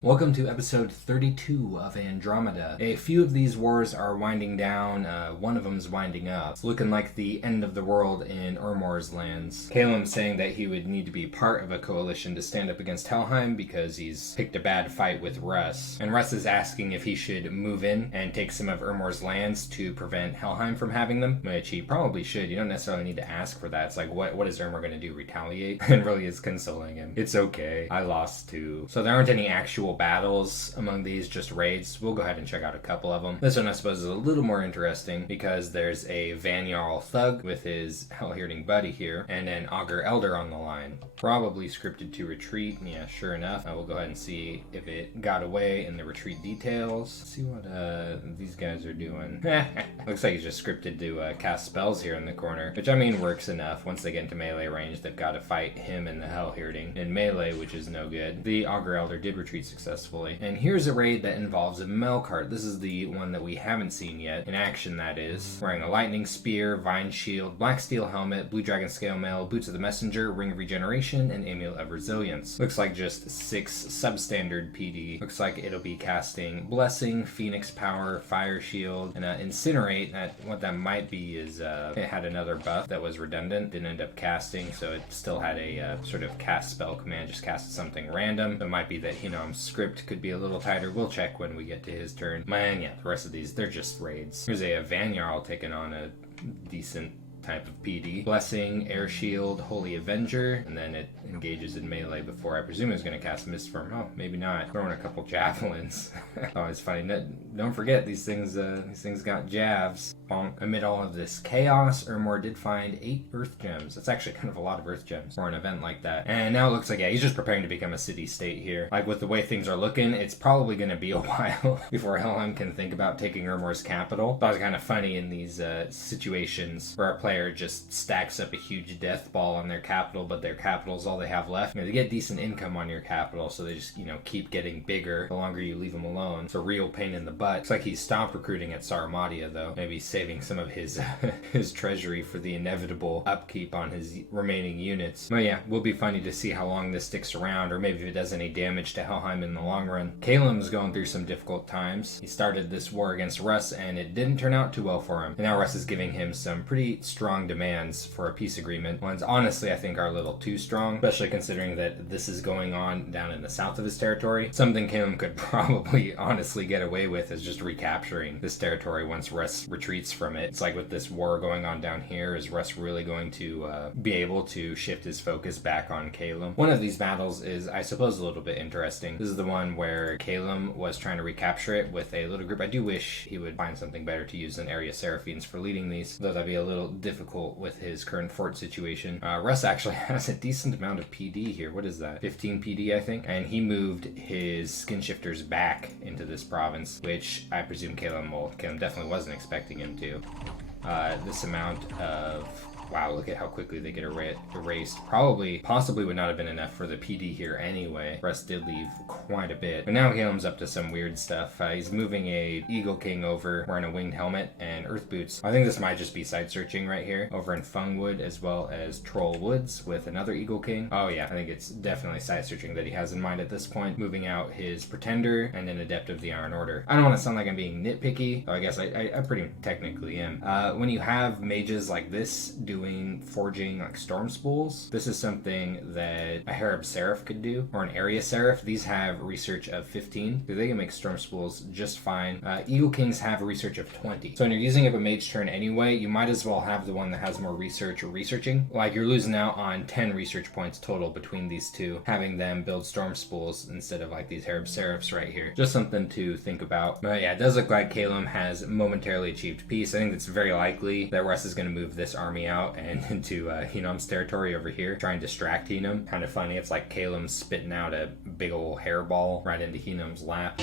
Welcome to episode 32 of Andromeda. A few of these wars are winding down, one of them's winding up. It's looking like the end of the world in Urmor's lands. Calum's saying that he would need to be part of a coalition to stand up against Helheim because he's picked a bad fight with Russ. And Russ is asking if he should move in and take some of Urmor's lands to prevent Helheim from having them, which he probably should. You don't necessarily need to ask for that. It's like, what is Urmor going to do, retaliate? And really is consoling him. It's okay. I lost too. So there aren't any actual battles among these, just raids. We'll go ahead and check out a couple of them. This one I suppose is a little more interesting because there's a Vanjarl thug with his hell-hearing buddy here and an Augur Elder on the line. Probably scripted to retreat. Yeah, sure enough. We'll go ahead and see if it got away in the retreat details. Let's see what these guys are doing. Looks like he's just scripted to cast spells here in the corner, which I mean works enough. Once they get into melee range, they've got to fight him and the hell-hearing in melee, which is no good. The Augur Elder did retreat successfully. And here's a raid that involves a Melkart. This is the one that we haven't seen yet, in action that is. Wearing a lightning spear, vine shield, black steel helmet, blue dragon scale mail, boots of the messenger, ring of regeneration, and amulet of resilience. Looks like just 6 substandard PD. Looks like it'll be casting blessing, phoenix power, fire shield, and incinerate. What that might be is it had another buff that was redundant, didn't end up casting, so it still had a sort of cast spell command, just casted something random. It might be that he-gnome's script could be a little tighter. We'll check when we get to his turn. Man, yeah, the rest of these, they're just raids. Here's a Vanjarl taking on a decent type of PD. Blessing, Air Shield, Holy Avenger, and then it engages in melee before I presume it's going to cast Mistform. Oh, maybe not. Throwing a couple javelins. Oh, it's funny. Don't forget, these things got javs. Amid all of this chaos, Urmor did find 8 Earth Gems. That's actually kind of a lot of Earth Gems for an event like that. And now it looks like, yeah, he's just preparing to become a city-state here. Like, with the way things are looking, it's probably going to be a while before Helheim can think about taking Urmor's capital. That was kind of funny in these situations where a player just stacks up a huge death ball on their capital, but their capital's all they have left. They get decent income on your capital, so they just, keep getting bigger the longer you leave them alone. It's a real pain in the butt. Looks like he stopped recruiting at Sarmatia, though. Maybe saving some of his his treasury for the inevitable upkeep on his remaining units. But yeah, will be funny to see how long this sticks around, or maybe if it does any damage to Helheim in the long run. Calum's going through some difficult times. He started this war against Russ, and it didn't turn out too well for him. And now Russ is giving him some pretty strong demands for a peace agreement. Ones honestly I think are a little too strong, especially considering that this is going on down in the south of his territory. Something Calum could probably honestly get away with is just recapturing this territory once Russ retreats from it. It's like with this war going on down here, is Russ really going to be able to shift his focus back on Calum? One of these battles is, I suppose, a little bit interesting. This is the one where Calum was trying to recapture it with a little group. I do wish he would find something better to use than area Seraphines for leading these, though that'd be a little difficult with his current fort situation. Russ actually has a decent amount of PD here. What is that? 15 PD, I think. And he moved his skin shifters back into this province, which I presume Calum definitely wasn't expecting him to. This amount of... Wow, look at how quickly they get erased. Possibly would not have been enough for the PD here anyway. Russ did leave quite a bit. But now Calum's up to some weird stuff. He's moving a Eagle King over, wearing a winged helmet and earth boots. I think this might just be side searching right here. Over in Fungwood, as well as Troll Woods with another Eagle King. Oh yeah, I think it's definitely side searching that he has in mind at this point. Moving out his Pretender and an Adept of the Iron Order. I don't want to sound like I'm being nitpicky, though I guess I pretty technically am. When you have mages like this doing forging like storm spools, this is something that a Herib Seraph could do, or an area Seraph. These have research of 15, so they can make storm spools just fine. Eagle Kings have a research of 20. So when you're using up a mage turn anyway, you might as well have the one that has more research or researching. Like, you're losing out on 10 research points total between these two, having them build storm spools instead of like these Herib Seraphs right here. Just something to think about. But yeah, it does look like Calum has momentarily achieved peace. I think it's very likely that Russ is going to move this army out and into he-gnome's territory over here, try and distract he-gnome. Kind of funny, it's like Calum's spitting out a big old hairball right into he-gnome's lap.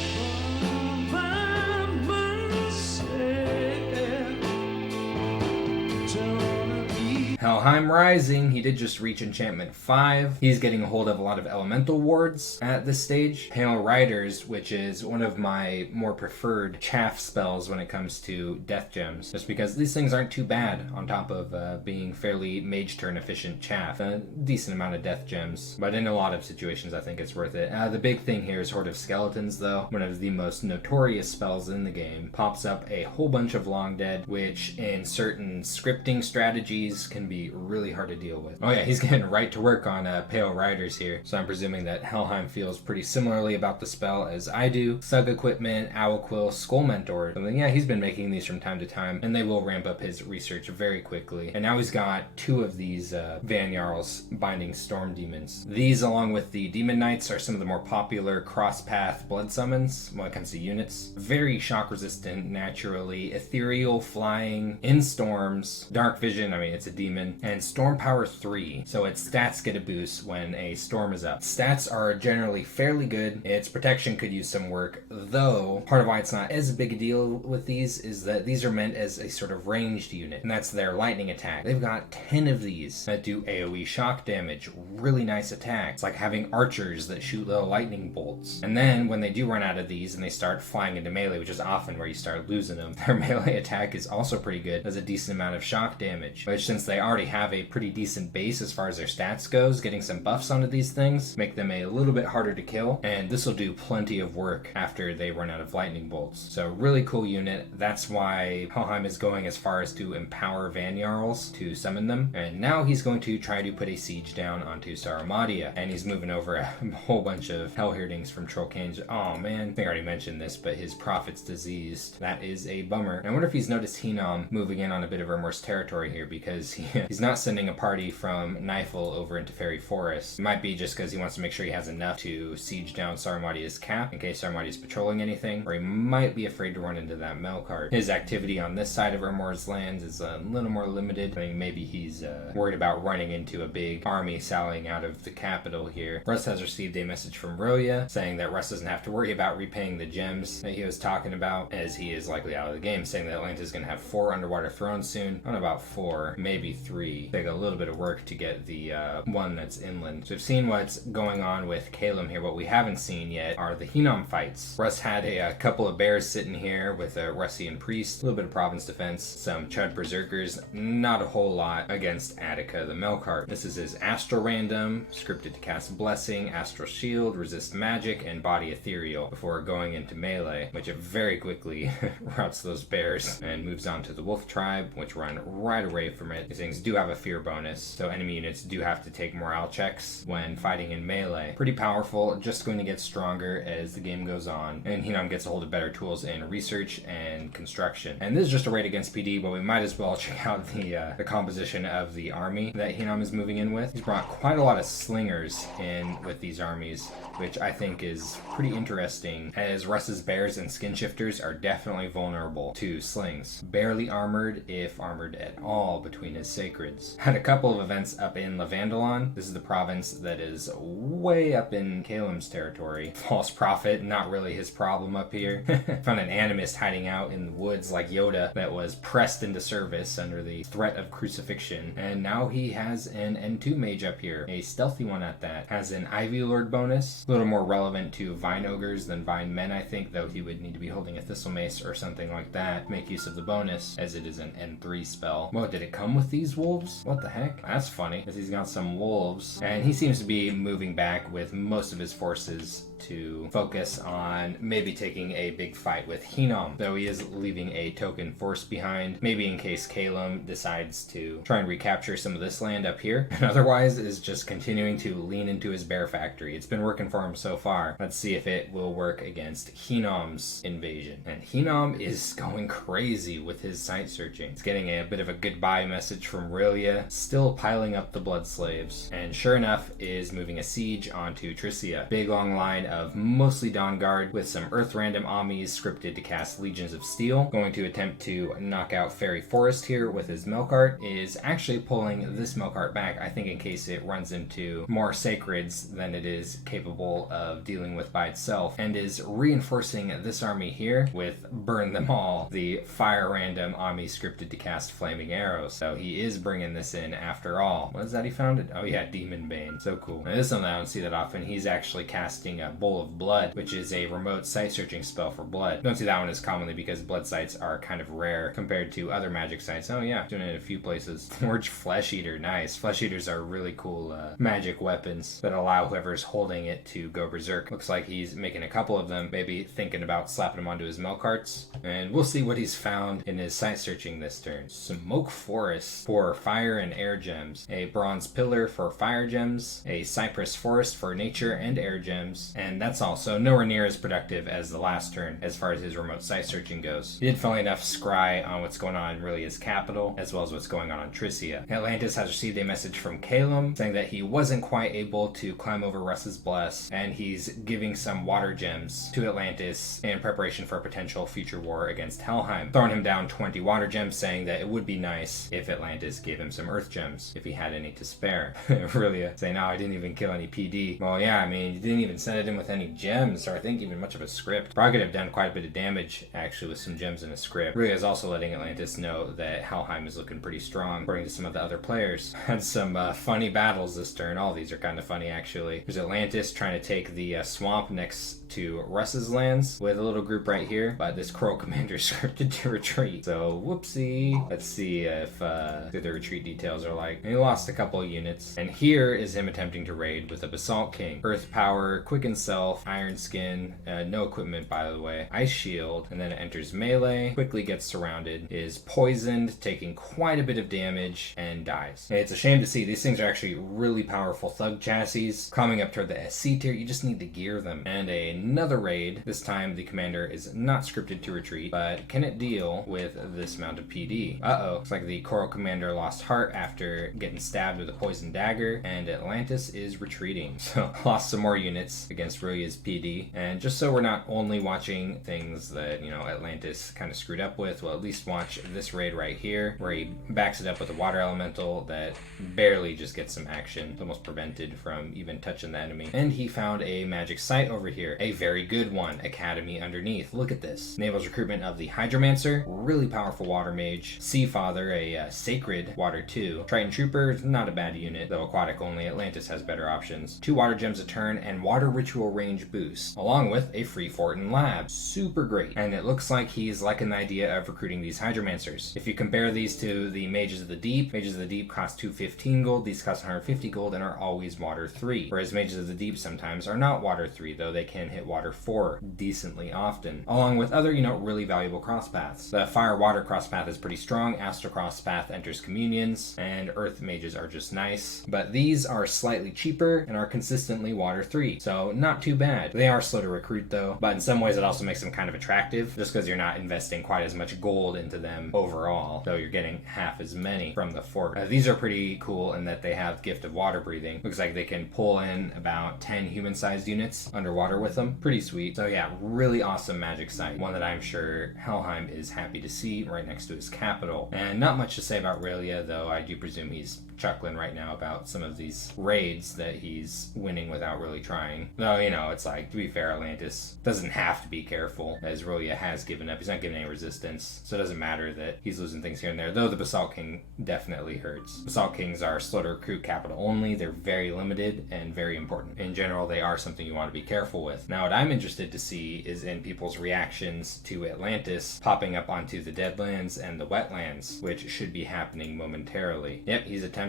Helheim Rising, he did just reach enchantment 5. He's getting a hold of a lot of elemental wards at this stage. Pale Riders, which is one of my more preferred chaff spells when it comes to death gems, just because these things aren't too bad on top of being fairly mage turn efficient chaff. A decent amount of death gems, but in a lot of situations I think it's worth it. The big thing here is Horde of Skeletons though, one of the most notorious spells in the game. Pops up a whole bunch of long dead, which in certain scripting strategies can be really hard to deal with. Oh yeah, he's getting right to work on Pale Riders here, so I'm presuming that Helheim feels pretty similarly about the spell as I do. Sug Equipment, Owl Quill, Skull Mentor. So then, yeah, he's been making these from time to time, and they will ramp up his research very quickly. And now he's got 2 of these Van Jarls binding Storm Demons. These, along with the Demon Knights, are some of the more popular cross-path blood summons when it comes to units. Very shock resistant, naturally, ethereal, flying, in storms, dark vision, I mean it's a demon, and storm power 3, so its stats get a boost when a storm is up. Stats are generally fairly good. Its protection could use some work, though part of why it's not as big a deal with these is that these are meant as a sort of ranged unit, and that's their lightning attack. They've got 10 of these that do AoE shock damage, really nice attack. It's like having archers that shoot little lightning bolts. And then when they do run out of these and they start flying into melee, which is often where you start losing them, their melee attack is also pretty good, does a decent amount of shock damage, which since they already have a pretty decent base as far as their stats goes, getting some buffs onto these things make them a little bit harder to kill, and this will do plenty of work after they run out of lightning bolts. So really cool unit. That's why Helheim is going as far as to empower Van Jarls to summon them, and now he's going to try to put a siege down onto Saramatia, and he's moving over a whole bunch of Hellhirdings from Trollcanes. Oh man, I think I already mentioned this, but his prophet's diseased. That is a bummer. And I wonder if he's noticed he-gnome moving in on a bit of remorse territory here, because he's not sending a party from Nifel over into Fairy Forest. It might be just because he wants to make sure he has enough to siege down Saramatia's cap in case Saramatia's patrolling anything, or he might be afraid to run into that Melkart. His activity on this side of Ermor's lands is a little more limited. I mean, maybe he's worried about running into a big army sallying out of the capital here. Russ has received a message from Roya saying that Russ doesn't have to worry about repaying the gems that he was talking about, as he is likely out of the game, saying that Atlanta's going to have 4 underwater thrones soon. I don't know about 4, maybe 3. Take a little bit of work to get the one that's inland. So we've seen what's going on with Calum here. What we haven't seen yet are the he-gnome fights. Russ had a couple of bears sitting here with a Russian priest, a little bit of province defense, some Chud berserkers, not a whole lot against Attica the Melkart. This is his Astral Random, scripted to cast Blessing, Astral Shield, resist magic, and body ethereal before going into melee, which it very quickly routes those bears and moves on to the wolf tribe, which run right away from it. These things do have a fear bonus, so enemy units do have to take morale checks when fighting in melee. Pretty powerful, just going to get stronger as the game goes on, and he-gnome gets a hold of better tools in research and construction. And this is just a raid against PD, but we might as well check out the composition of the army that he-gnome is moving in with. He's brought quite a lot of slingers in with these armies, which I think is pretty interesting, as Russ's bears and skin shifters are definitely vulnerable to slings. Barely armored, if armored at all, between his sacreds. Had a couple of events up in Levandalon. This is the province that is way up in Calum's territory. False prophet, not really his problem up here. Found an animist hiding out in the woods like Yoda that was pressed into service under the threat of crucifixion, and now he has an N2 mage up here, a stealthy one at that. Has an Ivy Lord bonus, a little more relevant to Vine Ogres than Vine Men, I think, though he would need to be holding a Thistle Mace or something like that to make use of the bonus, as it is an N3 spell. Well, did it come with these wolves? What the heck? That's funny, because he's got some wolves, and he seems to be moving back with most of his forces to focus on maybe taking a big fight with he-gnome, though he is leaving a token force behind, maybe in case Calum decides to try and recapture some of this land up here, and otherwise is just continuing to lean into his bear factory. It's been working for him so far. Let's see if it will work against he-gnome's invasion. And he-gnome is going crazy with his site searching. It's getting a bit of a goodbye message from Aurelia, still piling up the blood slaves, and sure enough is moving a siege onto Tricia. Big long line of mostly Dawnguard with some Earth random Amis scripted to cast Legions of Steel. Going to attempt to knock out Fairy Forest here with his Milkart. Is actually pulling this Milkart back, I think in case it runs into more Sacreds than it is capable of dealing with by itself, and is reinforcing this army here with Burn Them All, the fire random Ami scripted to cast Flaming Arrows. So he is bringing this in after all. What is that he found? Oh yeah, Demon Bane. So cool. Now, this is something I don't see that often. He's actually casting a Bowl of Blood, which is a remote sight searching spell for blood. Don't see that one as commonly because blood sights are kind of rare compared to other magic sights. Oh yeah, doing it in a few places. Forge Flesh Eater, nice. Flesh Eaters are really cool magic weapons that allow whoever's holding it to go berserk. Looks like he's making a couple of them, maybe thinking about slapping them onto his Milkarts. And we'll see what he's found in his sight searching this turn. Smoke Forest for fire and air gems. A Bronze Pillar for fire gems. A Cypress Forest for nature and air gems. And that's all. So nowhere near as productive as the last turn as far as his remote sight searching goes. He did, funnily enough, scry on what's going on in Rilia's capital, as well as what's going on Tricia. Atlantis has received a message from Calum saying that he wasn't quite able to climb over Russ's Bless, and he's giving some water gems to Atlantis in preparation for a potential future war against Helheim. Throwing him down 20 water gems, saying that it would be nice if Atlantis gave him some earth gems, if he had any to spare. Rilia saying, no, I didn't even kill any PD. Well, yeah, I mean, you didn't even send it in with any gems, or I think even much of a script. Probably could have done quite a bit of damage, actually, with some gems in a script. Rilia is also letting Atlantis know that Helheim is looking pretty strong, according to some of the other players. Had some funny battles this turn. All these are kind of funny, actually. There's Atlantis trying to take the swamp next to Russ's lands with a little group right here, but this Coral Commander scripted to retreat. So, whoopsie. Let's see if the retreat details are like. And he lost a couple of units. And here is him attempting to raid with a Basalt King. Earth Power, Quicken Self, Iron Skin, no equipment by the way, Ice Shield, and then it enters melee, quickly gets surrounded, is poisoned, taking quite a bit of damage, and dies. And it's a shame to see. These things are actually really powerful thug chassis. Coming up toward the SC tier, you just need to gear them. And another raid. This time the commander is not scripted to retreat, but can it deal with this amount of PD? Uh-oh. Looks like the Coral Commander lost heart after getting stabbed with a poison dagger, and Atlantis is retreating. So lost some more units against Rilia's PD. And just so we're not only watching things that, you know, Atlantis kind of screwed up with, we'll at least watch this raid right here, where he backs it up with a water elemental that barely just gets some action. It's almost prevented from even touching the enemy. And he found a magic site over here. A very good one. Academy underneath. Look at this. Enables recruitment of the Hydromancer, really powerful water mage. Sea Father, a sacred water 2. Triton Trooper is not a bad unit, though aquatic only. Atlantis has better options. 2 water gems a turn and water ritual range boost, along with a free Fortin Lab. Super great. And it looks like he's liking the idea of recruiting these Hydromancers. If you compare these to the Mages of the Deep cost 215 gold, these cost 150 gold and are always water 3. Whereas Mages of the Deep sometimes are not water 3, though they can hit water 4 decently often, along with other, really valuable cross paths. The Fire Water cross path is pretty strong. Astral cross path enters communions, and Earth Mages are just nice. But these are slightly cheaper and are consistently water 3, so not too bad. They are slow to recruit though, but in some ways it also makes them kind of attractive, just because you're not investing quite as much gold into them overall, though you're getting half as many from the fort. These are pretty cool in that they have Gift of Water Breathing. Looks like they can pull in about 10 human-sized units underwater with them. Pretty sweet. So yeah, really awesome magic site. One that I'm sure Helheim is happy to see right next to his capital. And not much to say about Rilia, though I do presume he's chuckling right now about some of these raids that he's winning without really trying. Though, it's like, to be fair, Atlantis doesn't have to be careful, as Rilia has given up. He's not giving any resistance, so it doesn't matter that he's losing things here and there, though the Basalt King definitely hurts. Basalt Kings are slow to recruit capital only. They're very limited and very important. In general, they are something you want to be careful with. Now, what I'm interested to see is in people's reactions to Atlantis popping up onto the Deadlands and the Wetlands, which should be happening momentarily. Yep, he's attempting.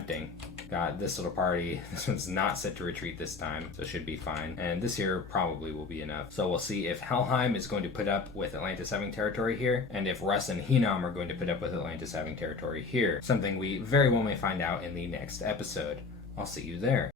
Got this little party. This one's not set to retreat this time, so it should be fine. And this here probably will be enough. So we'll see if Helheim is going to put up with Atlantis having territory here, and if Russ and he-gnome are going to put up with Atlantis having territory here. Something we very well may find out in the next episode. I'll see you there.